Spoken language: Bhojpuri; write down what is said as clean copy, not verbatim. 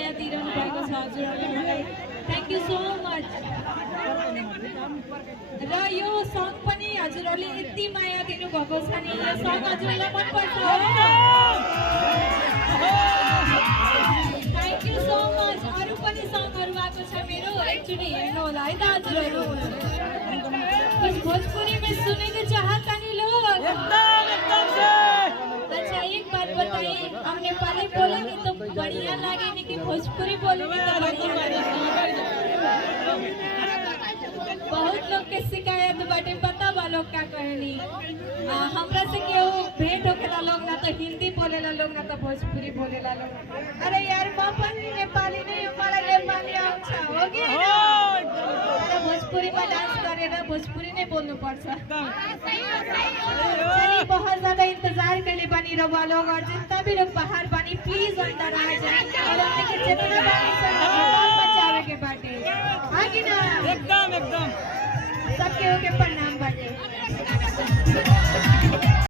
माया दिइरहनु भएको छ हजुरहरूले मलाई थ्याङ्क यू सो मच र यो सङ पनि हजुरहरूले यति माया दिनुभएको छ नि यो सङ हजुरलाई मनपर्छ थ्याङ्क यू सो मच अरू पनि सङहरू आएको छ मेरो एकचोटि हेर्नु होला है त हजुरहरू कुछ भोजपुरी में सुने के चाहता नहीं लोग एकदम से अच्छा एक बात बताइए हम नेपाली बोलेंगे तो बढ़िया लगेगी कि भोजपुरी बोलेंगे तो बढ़िया लगेगी बहुत लोग के शिकायत बाटे पता बा लोग का कहनी हमरा से केहू भेंट होकेला लोग ना तो हिंदी बोलेला लोग ना तो भोजपुरी बोलेला लोग अरे यार म पनि नेपाली नै हो मलाई नेपाली आउँछ हो कि भोजपुरी में डांस गरेर भोजपुरी नै बोल्नु पर्छ चलिए बहुत ज्यादा इंतजार करले बनी रहुआ लोग और जितना भी लोग बाहर बनी प्लीज अंदर आ जाए और हमने के जितना बानी सब बचावे के बाटे आगे ना एकदम सब केहू के